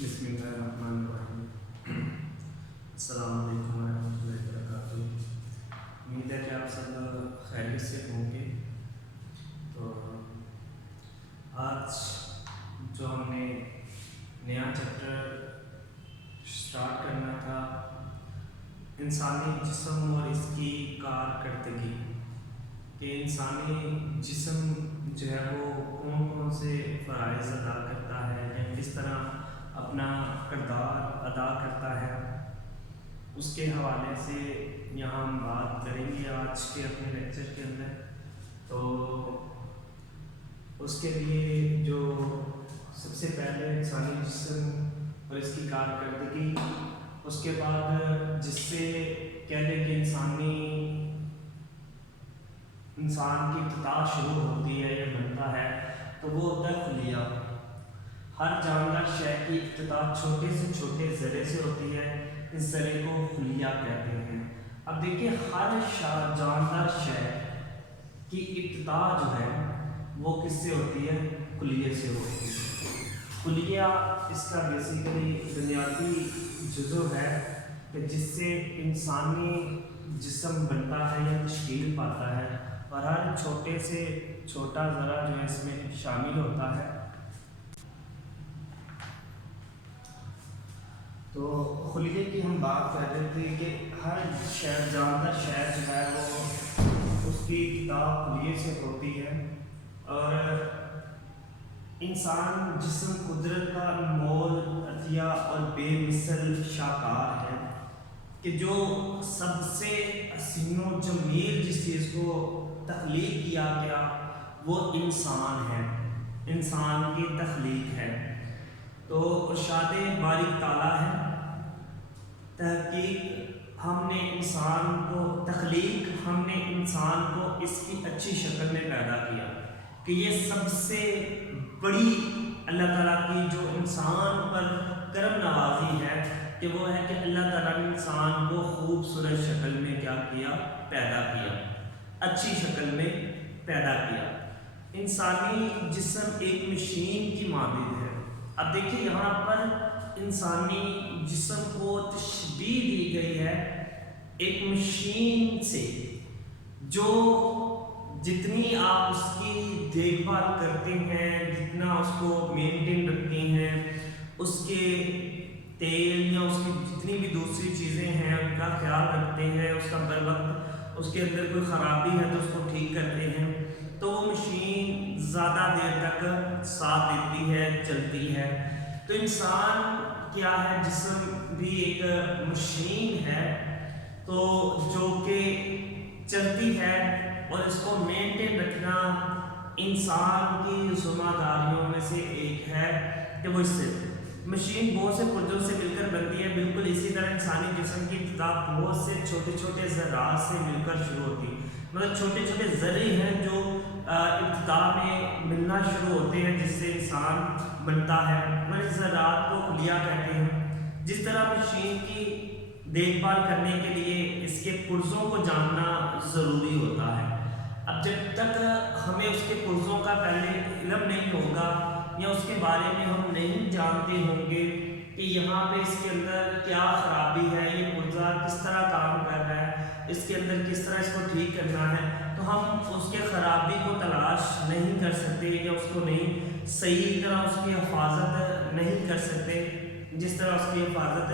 بسم اللہ الرحمن الرحیم۔ السلام علیکم ورحمۃ اللہ وبرکاتہ۔ امید ہے کہ آپ سب خیریت سے ہوں گے۔ تو آج جو ہم نے نیا چیپٹر اسٹارٹ کرنا تھا، انسانی جسم اور اس کی کارکردگی، کہ انسانی جسم جو ہے وہ کون کون سے فرائض ادا کرتا ہے یا کس طرح اپنا کردار ادا کرتا ہے، اس کے حوالے سے یہاں ہم بات کریں گے آج کے اپنے لیکچر کے اندر۔ تو اس کے لیے جو سب سے پہلے انسانی جسم اور اس کی کارکردگی، اس کے بعد جس سے کہہ لیں کہ انسان کی ابتدا شروع ہوتی ہے یا بنتا ہے، تو وہ ہوتا ہے خلیہ۔ ہر جاندار شے کی ابتدا چھوٹے سے چھوٹے ذرے سے ہوتی ہے، اس ذرے کو خلیہ کہتے ہیں۔ اب دیکھیے، ہر جاندار شے کی ابتدا جو ہے وہ کس سے ہوتی ہے؟ خلیہ سے ہوتی ہے۔ خلیہ اس کا بیسیکلی بنیادی جزو ہے کہ جس سے انسانی جسم بنتا ہے یا تشکیل پاتا ہے، اور ہر چھوٹے سے چھوٹا ذرہ جو ہے اس میں شامل ہوتا ہے۔ تو خلیے کی ہم بات کر رہے تھے کہ ہر جاندار شے جو ہے وہ اس کی ابتدا خلیے سے ہوتی ہے، اور انسان جسم قدرت کا انمول عطیہ اور بے مثل شاہکار ہے، کہ جو سب سے حسین و جمیل جس چیز کو تخلیق کیا گیا وہ انسان ہے، انسان کی تخلیق ہے۔ تو ارشاد باری تعالیٰ ہے، تحقیق ہم نے انسان کو اس کی اچھی شکل میں پیدا کیا، کہ یہ سب سے بڑی اللہ تعالیٰ کی جو انسان پر کرم نوازی ہے، کہ وہ ہے کہ اللہ تعالیٰ نے انسان کو خوبصورت شکل میں کیا کیا؟ پیدا کیا، اچھی شکل میں پیدا کیا۔ انسانی جسم ایک مشین کی مانند ہے۔ اب دیکھیے، یہاں پر انسانی جسم کو تشبیہ دی گئی ہے ایک مشین سے، جو جتنی آپ اس کی دیکھ بھال کرتے ہیں، جتنا اس کو مینٹین رکھتے ہیں، اس کے تیل یا اس کی جتنی بھی دوسری چیزیں ہیں ان کا خیال رکھتے ہیں، اس کا بر وقت اس کے اندر کوئی خرابی ہے تو اس کو ٹھیک کرتے ہیں، تو وہ مشین زیادہ دیر تک ساتھ دیتی ہے، چلتی ہے۔ تو انسان کیا ہے؟ جسم بھی ایک مشین ہے، تو جو کہ چلتی ہے، اور اس کو مینٹین رکھنا انسان کی ذمہ داریوں میں سے ایک ہے، کہ وہ اس سے مشین بہت سے پرزوں سے مل کر بنتی ہے۔ بالکل اسی طرح انسانی جسم کی ابتدا بہت سے چھوٹے چھوٹے ذرات سے مل کر شروع ہوتی ہے، مطلب چھوٹے چھوٹے ذرے ہیں جو ابتدا میں ملنا شروع ہوتے ہیں، جس سے انسان بنتا ہے، اور اس ذرات کو خلیہ کہتے ہیں۔ جس طرح مشین کی دیکھ بھال کرنے کے لیے اس کے پرزوں کو جاننا ضروری ہوتا ہے۔ اب جب تک ہمیں اس کے پرزوں کا پہلے علم نہیں ہوگا، یا اس کے بارے میں ہم نہیں جانتے ہوں گے کہ یہاں پہ اس کے اندر کیا خرابی ہے، یہ پرزہ کس طرح کام کر رہا ہے، اس کے اندر کس طرح اس کو ٹھیک کرنا ہے، تو ہم اس کے خرابی کو تلاش نہیں کر سکتے، یا اس کو نہیں صحیح طرح اس کی حفاظت نہیں کر سکتے جس طرح اس کی حفاظت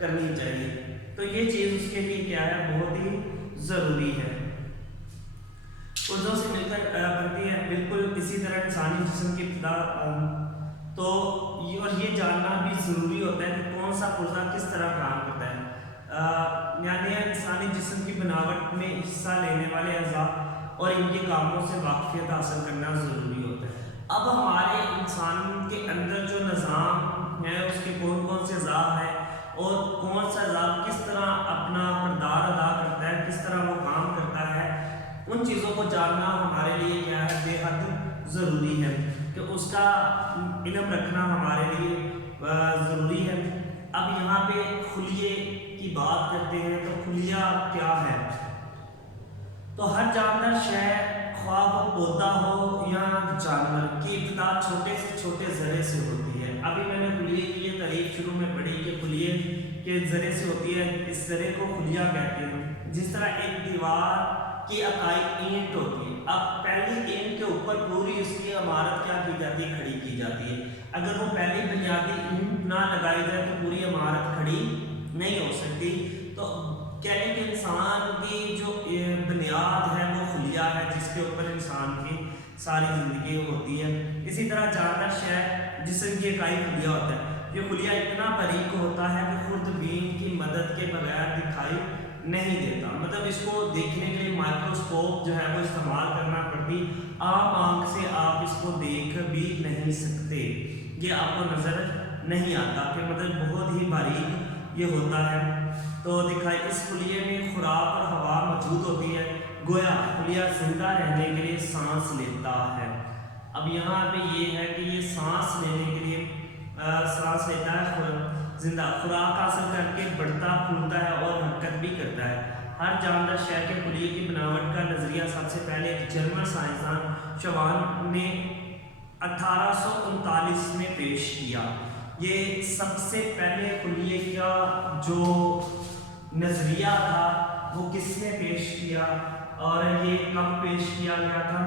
کرنی چاہیے۔ تو یہ چیز اس کے لیے کیا ہے؟ بہت ہی ضروری ہے۔ پرزوں سے مل کر بنتی ہے، بالکل اسی طرح انسانی جسم کی ابتدا تو اور یہ جاننا بھی ضروری ہوتا ہے کہ کون سا پرزہ کس طرح کام کرتا ہے، یعنی انسانی جسم کی بناوٹ میں حصہ لینے والے اعضاء اور ان کے کاموں سے واقفیت حاصل کرنا ضروری ہوتا ہے۔ اب ہمارے انسان کے اندر جو نظام ہے، اس کے کون کون سے اعضاء ہیں، اور کون سا اعضاء کس طرح اپنا کردار ادا کرتا ہے، کس طرح وہ کام کرتا ہے، ان چیزوں کو جاننا ہمارے لیے کیا ہے؟ بے حد ضروری ہے، کہ اس کا علم رکھنا ہمارے لیے ضروری ہے۔ اب یہاں پہ خلیے کی بات کرتے ہیں، تو خلیہ کیا ہے؟ تو ہر جاندار شے، خواہ وہ پودا ہو یا جانور، کی ابتدا چھوٹے سے چھوٹے ذرے سے ہوتی ہے۔ ابھی میں نے خلیے کی یہ تعریف شروع میں پڑھی کہ خلیے کے ذرے سے ہوتی ہے، اس ذرے کو خلیہ کہتے ہیں۔ جس طرح ایک دیوار کی اکائی اینٹ ہوتی ہے، اب پہلی اینٹ کے اوپر پوری اس کی عمارت کیا کی جاتی ہے، کھڑی کی جاتی ہے۔ اگر وہ پہلی بنیادی اینٹ نہ لگائی جائے تو پوری عمارت کھڑی نہیں ہو سکتی۔ تو کہنے کہ انسان کی جو بنیاد ہے وہ خلیہ ہے، جس کے اوپر انسان کی ساری زندگی ہوتی ہے۔ اسی طرح جاندار شے جسم کی اکائی خلیہ ہوتا ہے، یہ خلیہ اتنا باریک ہوتا ہے کہ خوردبین کی مدد کے بغیر دکھائی نہیں دیتا، مطلب اس کو دیکھنے کے لیے مائکروسکوپ جو ہے وہ استعمال کرنا پڑتی، عام آنکھ سے آپ اس کو دیکھ بھی نہیں سکتے، یہ آپ کو نظر نہیں آتا کہ مطلب بہت ہی باریک یہ ہوتا ہے۔ تو دکھائی اس خلیے میں خوراک اور ہوا موجود ہوتی ہے، گویا خلیہ زندہ رہنے کے لیے سانس لیتا ہے۔ اب یہاں پہ یہ ہے کہ یہ سانس لینے کے لیے سانس لیتا ہے، زندہ خوراک حاصل کر کے بڑھتا پھولتا ہے اور حرکت بھی کرتا ہے۔ ہر جاندار شے کے خلیے کی بناوٹ کا نظریہ سب سے پہلے ایک جرمن سائنسدان شوان نے 1839 میں پیش کیا۔ یہ سب سے پہلے خلیے کا جو نظریہ تھا وہ کس نے پیش کیا اور یہ کب پیش کیا گیا تھا؟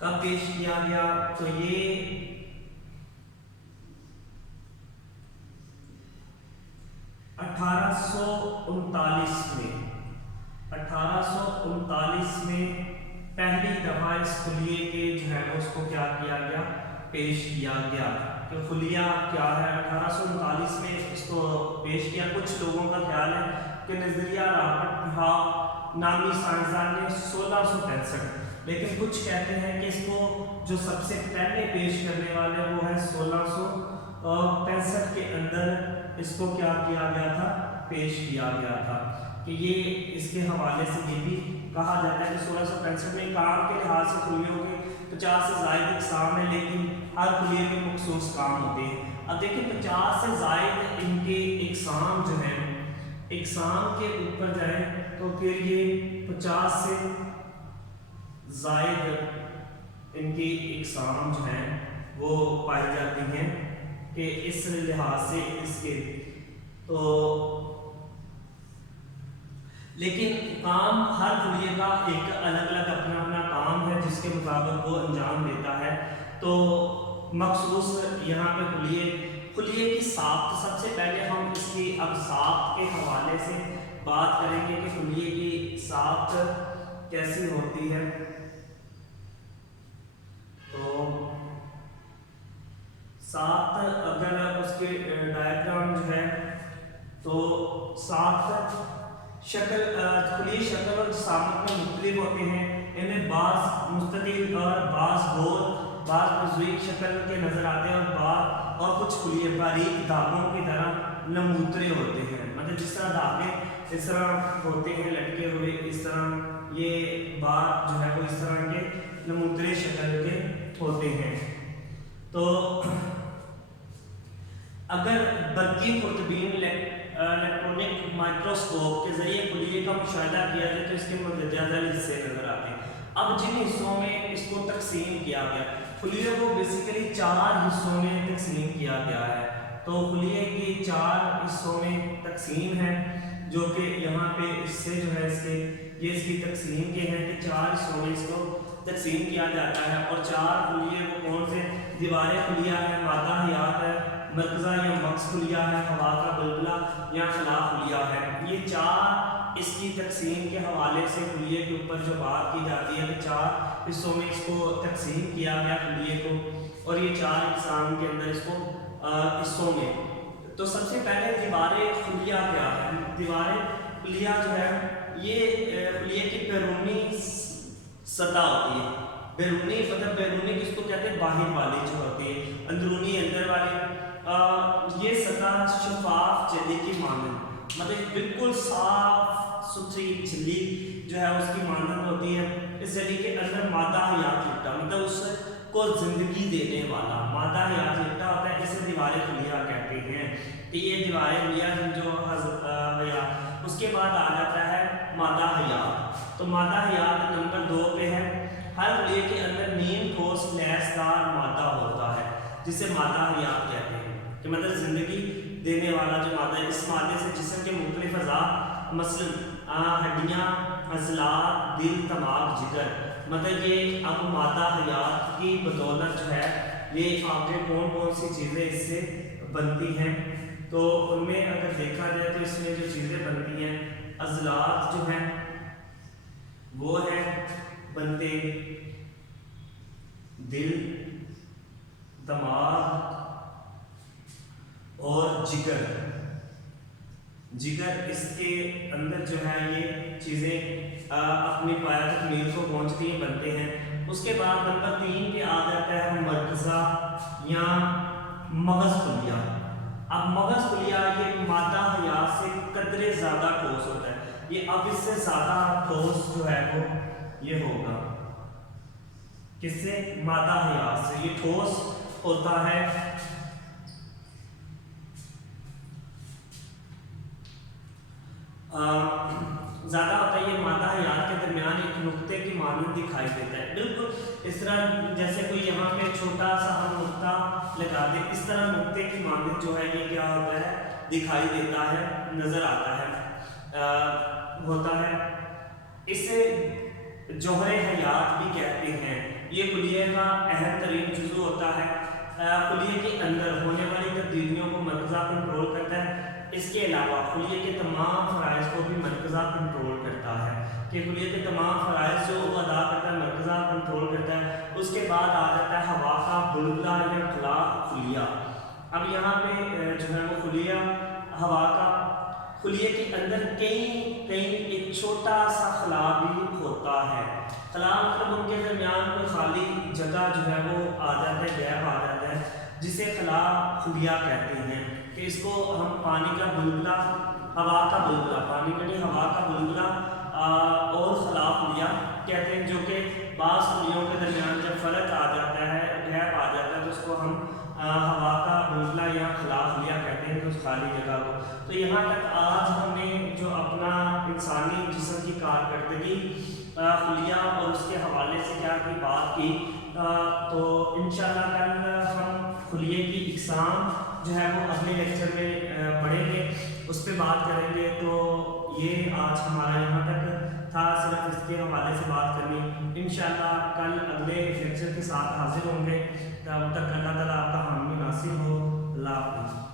کب پیش کیا گیا؟ تو یہ 1839 میں پہلی دفعہ اس خلیے کے جو ہے اس کو کیا کیا گیا، پیش کیا گیا کہ خلیہ کیا ہے۔ 1839 میں اس کو پیش کیا۔ کچھ لوگوں کا خیال ہے کہ نظریہ رابرٹ ہاک نامی سائنسدان نے 1665، لیکن کچھ کہتے ہیں کہ اس کو جو سب سے پہلے پیش کرنے والے وہ ہے 1665 کے اندر اس کو کیا کیا گیا تھا، پیش کیا گیا تھا۔ کہ یہ اس کے حوالے سے یہ بھی کہا جاتا ہے کہ 1665 میں کام کے لحاظ سے خلیوں کے 50 سے زائد اقسام ہیں، لیکن ہر خلیے کے مخصوص کام ہوتے ہیں۔ اب دیکھیں 50 سے زائد ان کے اقسام جو ہیں، اقسام کے اوپر جائیں تو پھر یہ 50 سے زائد ان کی اقسام جو ہیں وہ پائی جاتی ہیں کہ اس لحاظ سے اس کے تو لیکن کام ہر خلیے کا ایک الگ الگ اپنا اپنا کام ہے جس کے مطابق وہ انجام دیتا ہے۔ تو مخصوص یہاں پہ خلیے کی ساخت، سب سے پہلے ہم اس کی اب ساخت کے حوالے سے بات کریں گے کہ خلیے کی ساخت کیسی ہوتی ہے۔ تو ساخت اگر اس کے ڈائیگرام جو ہے تو ساخت شکل خلیے شکل اور جسامت میں مختلف ہوتے ہیں، ان میں بعض مستطیل اور بعض گول، بعض مضبوط شکل کے نظر آتے ہیں اور کچھ خلیے باریک دھاگوں کی طرح نموترے ہوتے ہیں، مطلب جس طرح دھاگے اس طرح ہوتے ہیں لٹکے ہوئے، اس طرح یہ بات جو ہے وہ اس طرح کے نموترے شکل کے ہوتے ہیں۔ تو اگر برقی خوردبین الیکٹرونک مائکروسکوپ کے ذریعے خلیے کا مشاہدہ کیا جائے تو اس کے متجزا حصے نظر آتے ہیں۔ اب جن حصوں میں اس کو تقسیم کیا گیا، خلیے کو بیسیکلی 4 حصوں میں تقسیم کیا گیا ہے۔ تو خلیے کی 4 حصوں میں تقسیم ہے، جو کہ یہاں پہ اس سے جو ہے یہ اس کی تقسیم کے ہیں کہ 4 حصوں میں اس کو تقسیم کیا جاتا ہے، اور 4 خلیے وہ کون سے؟ دیوار خلیہ ہے، مادہ حیات ہے، مرکزہ یا مغز خلیہ ہے، ہوا کا بلبلہ یا خلا خلیہ ہے۔ یہ 4 اس کی تقسیم کے حوالے سے خلیے کے اوپر جو بات کی جاتی ہے کہ 4 حصوں میں اس کو تقسیم کیا گیا خلیے کو، اور یہ 4 اقسام کے اندر اس کو حصوں میں۔ تو سب سے پہلے دیوار خلیہ کیا ہے؟ دیوار خلیہ جو ہے یہ خلیے کی بیرونی سطح ہوتی ہے۔ بیرونی مطلب بیرونی کس کو کہتے ہیں؟ باہر والی جو ہوتی ہے، اندرونی اندر والی۔ یہ سطح شفاف جلی کی مانند، مطلب بالکل صاف ستھری جلی جو ہے اس کی مانند ہوتی ہے۔ اس جلی کے اندر مادہ حیات لپٹا، مطلب اس کو زندگی دینے والا مادہ حیات لپٹا ہوتا ہے، اسے دیوار خلیہ کہتے ہیں۔ کہ یہ دیوار خلیہ جو حیات، اس کے بعد آ جاتا ہے مادہ حیات۔ تو مادہ حیات نمبر 2 پہ ہے، ہر خلیے کے اندر نیم ٹھوس لیسدار مادہ ہوتا ہے جسے مادہ حیات کہتے ہیں، کہ مطلب زندگی دینے والا جو مادہ ہے، اس مادے سے جسم کے مختلف اعضاء مثلا ہڈیاں، عضلات، دل، دماغ، جگر، مطلب یہ اب مادہ حیات کی بدولت جو ہے یہ آگے کون کون سی چیزیں اس سے بنتی ہیں، تو ان میں اگر دیکھا جائے تو اس میں جو چیزیں بنتی ہیں، عضلات جو ہیں وہ ہے بنتے دل، دماغ اور جگر۔ جگر اس کے اندر جو ہے یہ چیزیں اپنی پایا تکمیل کو پہنچتی ہیں، بنتے ہیں۔ اس کے بعد نمبر 3 پہ آ جاتا ہے مرکزہ یا مغز خلیہ۔ اب مغز خلیہ یہ مادہ حیات سے قدرے زیادہ ٹھوس ہوتا ہے، یہ اب اس سے زیادہ ٹھوس جو ہے وہ یہ ہوگا، کس سے؟ مادہ حیات سے یہ ٹھوس ہوتا ہے۔ زیادہ ہوتا ہے، یہ مادہ حیات کے درمیان ایک نقطے کی مانند دکھائی دیتا ہے، بالکل اس طرح جیسے کوئی یہاں پہ چھوٹا سا ہم نقطہ لگا دیں، اس طرح نقطے کی مانند جو ہے یہ کیا ہوتا ہے، دکھائی دیتا ہے، نظر آتا ہے، ہوتا ہے۔ اسے جوہر حیات بھی کہتے ہیں۔ یہ خلیے کا اہم ترین جزو ہوتا ہے، خلیے کے اندر ہونے والی تبدیلیوں کو مرکزہ کنٹرول کرتا ہے۔ اس کے علاوہ خلیے کے تمام فرائض کو بھی مرکزہ کنٹرول کرتا ہے، کہ خلیے کے تمام فرائض جو وہ ادا کرتا ہے مرکزہ کنٹرول کرتا ہے۔ اس کے بعد آ جاتا ہے ہوا کا بلبلہ یا خلا خلیہ۔ اب یہاں پہ جو ہے وہ خلیہ ہوا کا، خلیے کے اندر کہیں ایک چھوٹا سا خلا بھی ہوتا ہے۔ خلا مطلب ان کے درمیان کوئی خالی جگہ جو ہے وہ آ جاتا ہے، گیپ آ جاتا ہے، جسے خلا خلیہ کہتے ہیں، کہ اس کو ہم پانی کا بلبلہ، ہوا کا بلبلہ، پانی کا نہیں ہوا کا بلبلہ اور خلا خلیہ کہتے ہیں، جو کہ بعض خلیوں کے درمیان جب فرق آ جاتا ہے، گیپ آ جاتا ہے، تو اس کو ہم ہوا کا بلبلہ یا خلا خلیہ کہتے ہیں، اس خالی جگہ کو۔ تو یہاں تک آج ہم نے جو اپنا انسانی جسم کی کارکردگی خلیہ اور اس کے حوالے سے کیا کی بات کی، تو انشاءاللہ کل ہم خلیے کی اقسام جو ہے وہ اگلے لیکچر میں پڑھیں گے، اس پہ بات کریں گے۔ تو یہ آج ہمارا یہاں تک تھا، صرف اس کے حوالے سے بات کرنی۔ انشاءاللہ کل اگلے لیکچر کے ساتھ حاضر ہوں گے، تب تک اللہ تعالیٰ آپ کا حامی ناصر ہو۔ اللہ حافظ۔